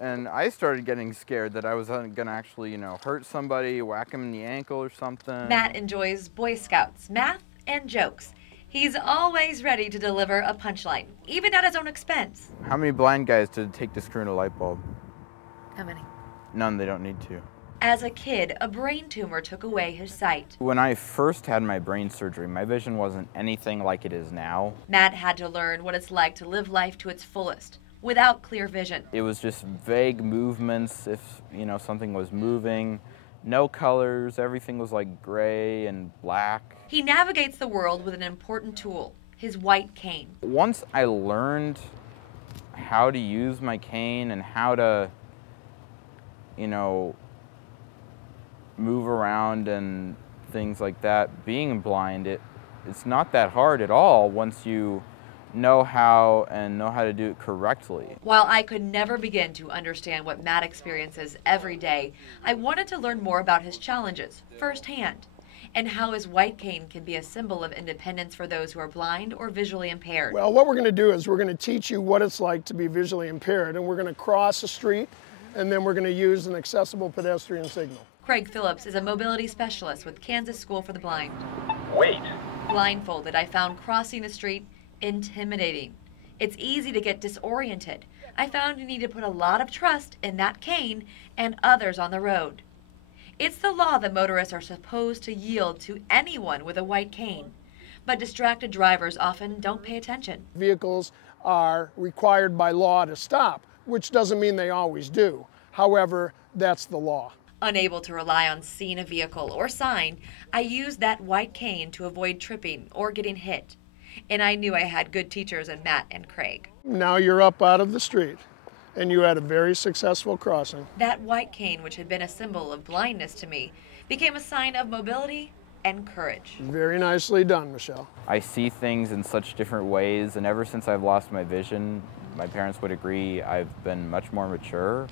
And I started getting scared that I was gonna actually, hurt somebody, whack him in the ankle or something. Matt enjoys Boy Scouts, math, and jokes. He's always ready to deliver a punchline, even at his own expense. How many blind guys did it take to screw in a light bulb? How many? None, they don't need to. As a kid, a brain tumor took away his sight. When I first had my brain surgery, my vision wasn't anything like it is now. Matt had to learn what it's like to live life to its fullest, without clear vision. It was just vague movements if, something was moving. No colors, everything was like gray and black. He navigates the world with an important tool, his white cane. Once I learned how to use my cane and how to, move around and things like that, being blind, it's not that hard at all once you know how to do it correctly. While I could never begin to understand what Matt experiences every day, I wanted to learn more about his challenges firsthand and how his white cane can be a symbol of independence for those who are blind or visually impaired. Well, what we're going to do is we're going to teach you what it's like to be visually impaired, and we're going to cross a street, and then we're going to use an accessible pedestrian signal. Craig Phillips is a mobility specialist with Kansas School for the Blind. Wait. Blindfolded, I found crossing the street intimidating. It's easy to get disoriented. I found you need to put a lot of trust in that cane and others on the road. It's the law that motorists are supposed to yield to anyone with a white cane, but distracted drivers often don't pay attention. Vehicles are required by law to stop, which doesn't mean they always do. However, that's the law. Unable to rely on seeing a vehicle or sign, I used that white cane to avoid tripping or getting hit. And I knew I had good teachers in Matt and Craig. Now you're up out of the street, and you had a very successful crossing. That white cane, which had been a symbol of blindness to me, became a sign of mobility and courage. Very nicely done, Michelle. I see things in such different ways, and ever since I've lost my vision, my parents would agree I've been much more mature.